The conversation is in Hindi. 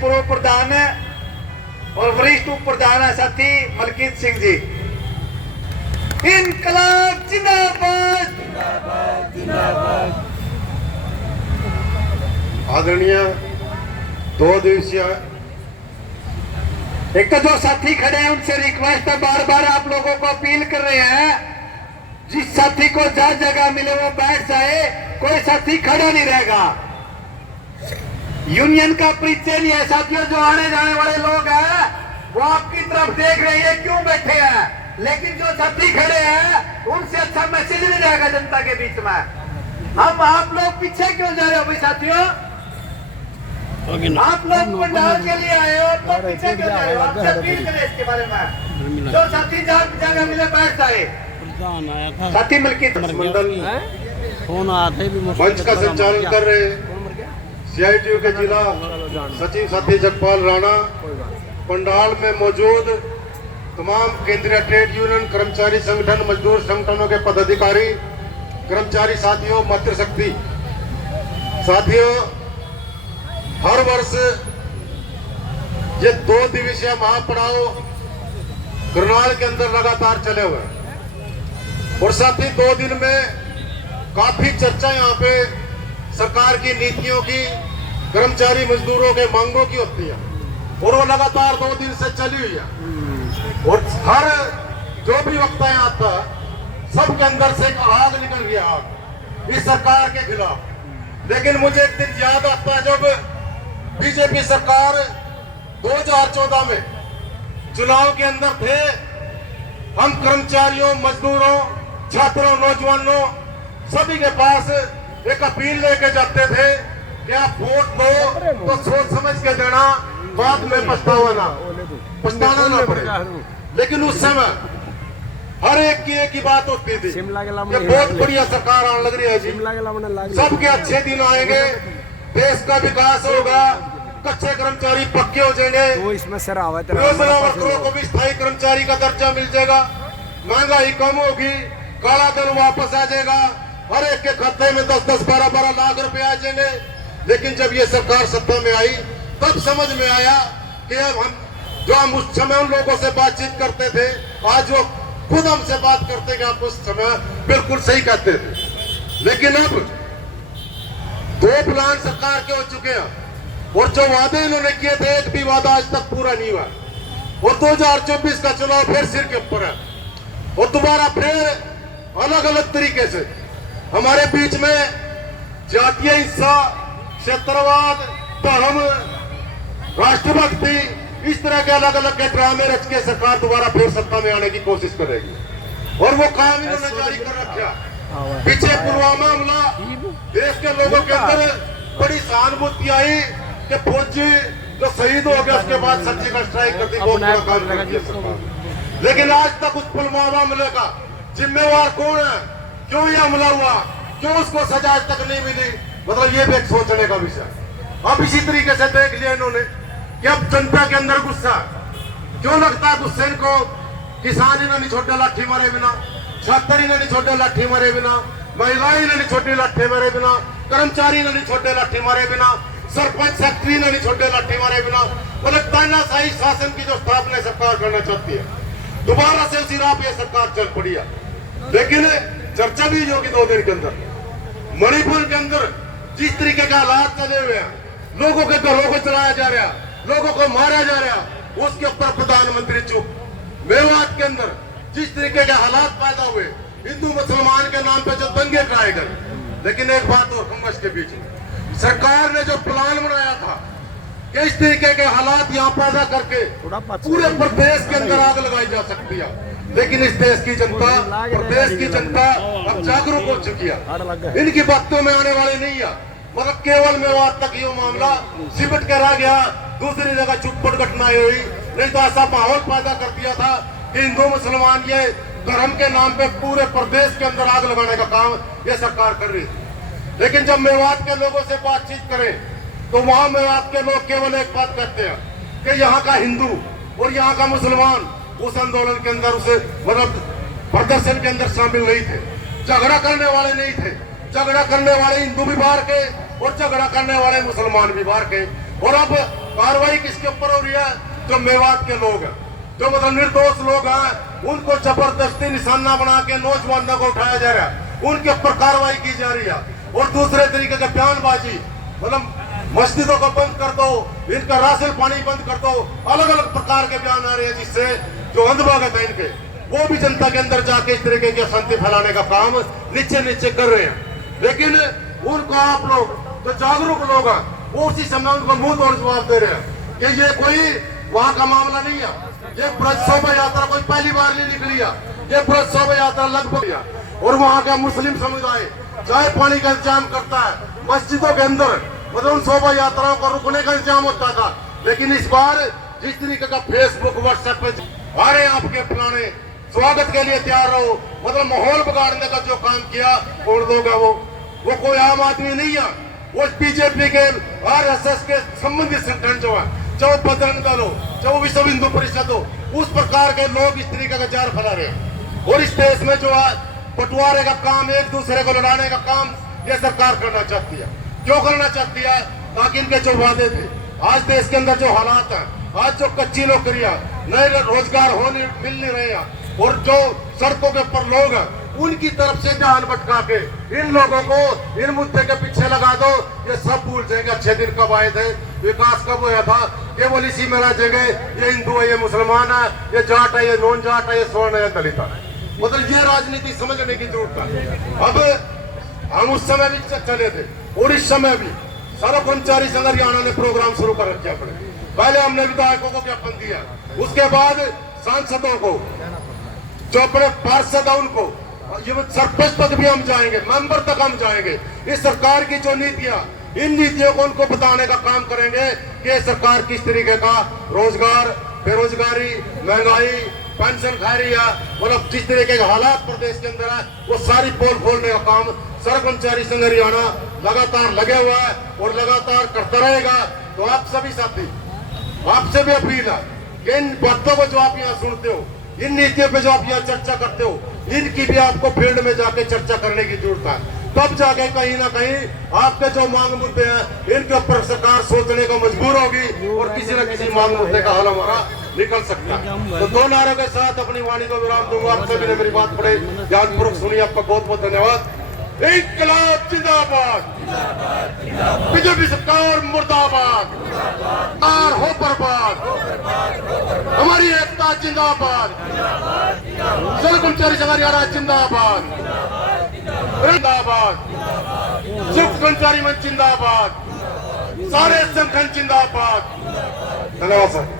पूर्व प्रधान और वरिष्ठ उप प्रधान है साथी मलकीत सिंह जी। इनकलाब जिंदाबाद जिंदाबाद जिंदाबाद। आदरणीय 2 दिवसीय एक तो जो साथी खड़े हैं उनसे रिक्वेस्ट है, बार बार आप लोगों को अपील कर रहे हैं, जिस साथी को जहाँ जगह मिले वो बैठ जाए, कोई साथी खड़ा नहीं रहेगा। यूनियन का परिचय नहीं है साथियों। जो आने जाने वाले लोग हैं वो आपकी तरफ देख रहे हैं क्यों बैठे हैं, लेकिन जो साथी खड़े हैं उनसे अच्छा मैसेज नहीं जाएगा जनता के बीच में। हम आप लोग पीछे क्यों जा रहे हो भाई साथियों? आप लोग पंडाल के लिए आए हो तो पीछे क्यों जा रहे हो? आपसे अपील करें इसके बारे में। जो साथी जगह मिले बैठ जाए। साथी मलकीत मंडल फोन आया था भी मंच का संचालन कर रहे CITU के जिला सचिव साथी जगपाल राणा, पंडाल में मौजूद तमाम केंद्रीय ट्रेड यूनियन, कर्मचारी संगठन, मजदूर संगठनों के पदाधिकारी, कर्मचारी साथियों, मातृशक्ति साथियों, हर वर्ष ये 2 दिवसीय महापड़ाव करनाल के अंदर लगातार चले हुए हैं और साथ ही 2 दिन में काफी चर्चा यहाँ पे सरकार की नीतियों की, कर्मचारी मजदूरों के मांगों की होती है और वो लगातार 2 दिन से चली हुई है और हर जो भी वक्ता यहाँ आता सबके अंदर से एक आग निकल गया, आग इस सरकार के खिलाफ। लेकिन मुझे एक दिन याद आता है जब बीजेपी सरकार 2014 में चुनाव के अंदर थे, हम कर्मचारियों, मजदूरों, छात्रों, नौजवानों सभी के पास एक अपील लेके जाते थे कि आप वोट दो तो सोच समझ के देना, बाद में पछताना ना पड़े। लेकिन उस समय हर एक की एक ही बात होती थी, ये बहुत बढ़िया सरकार आने लग रही है जी, सबके अच्छे दिन आएंगे, देश का विकास होगा, कच्चे कर्मचारी पक्के हो जाएंगे, तो इसमें सराहत योजना वर्करों को भी स्थायी कर्मचारी का दर्जा मिल जाएगा, महंगाई कम होगी, काला धन वापस आ जाएगा, हर एक के खाते में 10-10, 12-12 लाख रुपए आ जाएंगे। लेकिन जब ये सरकार सत्ता में आई तब समझ में आया कि हम उस समय उन लोगों से बातचीत करते थे, आज वो खुद हमसे बात करते कि आप उस समय बिल्कुल सही कहते थे। लेकिन अब 2 प्लान सरकार के हो चुके हैं और जो वादे इन्होंने किए थे एक भी वादा आज तक पूरा नहीं हुआ और 2024 का चुनाव फिर सिर के ऊपर है और दोबारा फिर अलग अलग तरीके से हमारे बीच में जातीय हिंसा, क्षेत्रवाद, धर्म, राष्ट्रभक्ति, इस तरह के अलग अलग के ड्रामे रच के सरकार दोबारा फिर सत्ता में आने की कोशिश करेगी और वो काम इन्होंने जारी कर रखा। पीछे पुलवामा हमला, देश के लोगों के अंदर बड़ी सहानुभूति आई कि फौजी जो शहीद हो गया उसके बाद सर्जिकल स्ट्राइक कर दी, बहुत बड़ा काम कर दिया सरकार। लेकिन आज तक उस पुलवामा हमले का जिम्मेवार कौन है, क्यों ये हमला हुआ, क्यों उसको सजा आज तक नहीं मिली, मतलब ये भी एक सोचने का विषय। अब इसी तरीके से देख लिया इन्होंने कि अब जनता के अंदर गुस्सा क्यों लगता है, गुस्से को किसान इन्हें नहीं छोटे लाठी मारे बिना, छात्र इन्हें नहीं छोटे लाठी मारे बिना, महिलाएं इन्हें नहीं छोटे लाठी मारे बिना, कर्मचारी इन्हें नहीं छोटे लाठी मारे बिना, सरपंच सेक्रेटरी इन्हें नहीं छोटे लाठी मारे बिना, मतलब तानाशाही शासन की जो स्थापना सरकार करना चाहती है, दोबारा से उसी राह पे सरकार चल पड़ी है। लेकिन चर्चा भी होगी 2 दिन के अंदर। मणिपुर के अंदर जिस तरीके के हालात चले हुए हैं, लोगों के घरों को चलाया जा रहा, लोगों को मारा जा रहा, उसके ऊपर प्रधानमंत्री चुप। मेवात के अंदर जिस तरीके के हालात पैदा हुए, हिंदू मुसलमान के नाम पे जो दंगे कराए गए, लेकिन एक बात और हमस के बीच में सरकार ने जो प्लान बनाया था कि इस तरीके के हालात यहाँ पैदा करके पूरे प्रदेश के अंदर आग लगाई जा सकती है, लेकिन इस देश की जनता, प्रदेश की जनता अब जागरूक हो चुकी है, इनकी बातों में आने वाले नहीं है। मतलब केवल मेवात तक ये मामला सिमट के रह गया, दूसरी जगह चुटपुट घटनाएं हुई, नहीं तो ऐसा माहौल पैदा कर दिया था कि हिंदू मुसलमान ये धर्म के नाम पे पूरे प्रदेश के अंदर आग लगाने का काम ये सरकार कर रही थी। लेकिन जब मेवात के लोगों से बातचीत करें तो वहां मेवात के लोग केवल एक बात कहते हैं कि यहाँ का हिंदू और यहाँ का मुसलमान उस आंदोलन के अंदर, उसे मतलब प्रदर्शन के अंदर शामिल नहीं थे, झगड़ा करने वाले नहीं थे। झगड़ा करने वाले हिंदू भी बाहर के और झगड़ा करने वाले मुसलमान भी बाहर के। और अब कार्रवाई किसके ऊपर हो रही है? जो मेवात के लोग हैं, जो मतलब निर्दोष लोग हैं, उनको जबरदस्ती निशाना बना के नौजवानों को उठाया जा रहा है, उनके ऊपर कार्रवाई की जा रही है। और दूसरे तरीके का बयानबाजी, मतलब मस्जिदों को बंद कर दो, इनका राशन पानी बंद कर दो, अलग अलग प्रकार के बयान आ रहे हैं, जिससे जो अंधभगत है इनके, वो भी जनता के अंदर जाके इस तरीके की अशांति फैलाने का काम नीचे नीचे कर रहे हैं। लेकिन उनको आप लोग जो जागरूक लोग हैं, वो उसी समय उनको मुंह तोड़ जवाब दे रहे हैं कि ये कोई वहां का मामला नहीं है, ये ब्रज शोभा यात्रा कोई पहली बार नहीं निकली है, ये ब्रज शोभा यात्रा लगभग। और वहां का मुस्लिम समुदाय चाय पानी का इंतजाम करता है, मस्जिदों के अंदर मतलब उन शोभा यात्राओं को रुकने का इंतजाम होता था। लेकिन इस बार जिस तरीके का फेसबुक व्हाट्सएप पे अरे आपके फलाने स्वागत के लिए तैयार रहो, मतलब माहौल बिगाड़ने का जो काम किया, छोड़ दोगे वो कोई आम आदमी नहीं है, वो बीजेपी के आरएसएस के संबंधित संगठन जो है, चाहे बजरंग दल हो, चाहे विश्व हिंदू परिषद हो, उस प्रकार के लोग इस तरीके का जार फैला रहे हैं। और इस देश में जो है बंटवारे का काम, एक दूसरे को लड़ाने का काम ये सरकार करना चाहती है। क्यों करना चाहती है? ताकि इनके जो वादे थे, आज देश के अंदर जो हालात हैं, आज जो कच्ची नौकरियां, नए रोजगार मिल नहीं रहे हैं, और जो सड़कों के ऊपर लोग हैं, उनकी तरफ से ध्यान भटका के इन लोगों को इन मुद्दे के पीछे लगा दो, ये सब भूल जाएंगे अच्छे दिन कब आए थे, विकास कब हुआ था, केवल इसी में रह जाएंगे, ये हिंदू है, ये मुसलमान है, ये जाट है, ये नॉन जाट है, ये स्वर्ण है, दलित है। मतलब ये राजनीति समझने की जरूरत है। अब हम उस समय भी चले थे और इस समय भी सर्व कर्मचारी संघ हरियाणा ने प्रोग्राम शुरू कर रखे अपने। पहले हमने विधायकों को ज्ञापन दिया, उसके बाद सांसदों को, जो अपने पार्षद है उनको, ये सरपंच तक भी हम जाएंगे, मेंबर तक हम जाएंगे। इस सरकार की जो नीतियां, इन नीतियों को उनको बताने का काम करेंगे कि सरकार किस तरीके का रोजगार, बेरोजगारी, महंगाई, पेंशन खा रही है, मतलब जिस तरीके के हालात प्रदेश के अंदर है, वो सारी पोल खोलने का काम सर्व कर्मचारी संघ हरियाणा लगातार लगे हुआ है और लगातार करता रहेगा। तो आप सभी साथी, आपसे भी अपील है कि इन बातों को जो आप यहाँ सुनते हो, इन नीतियों पे जो आप यहाँ चर्चा करते हो, इनकी भी आपको फील्ड में जाके चर्चा करने की जरूरत है। तब जाके कहीं ना कहीं आपके जो मांग मुद्दे हैं, इनके ऊपर सरकार सोचने को मजबूर होगी और किसी न किसी मांग मुद्दे का हल हमारा निकल सकता है। तो दो नारों के साथ अपनी वाणी को विराम दूंगा। आप सभी ने मेरी बात पढ़े, ध्यानपूर्वक सुनी, आपका बहुत बहुत धन्यवाद। इंकलाब जिंदाबाद, बीजेपी सरकार मुर्दाबाद, और हो बर्बाद, हमारी एकता जिंदाबाद, सर्व कर्मचारी संघ हरियाणा जिंदाबाद, जिंदाबाद, सिर्फ कर्मचारी मंच जिंदाबाद, सारे संगठन जिंदाबाद। धन्यवाद सर।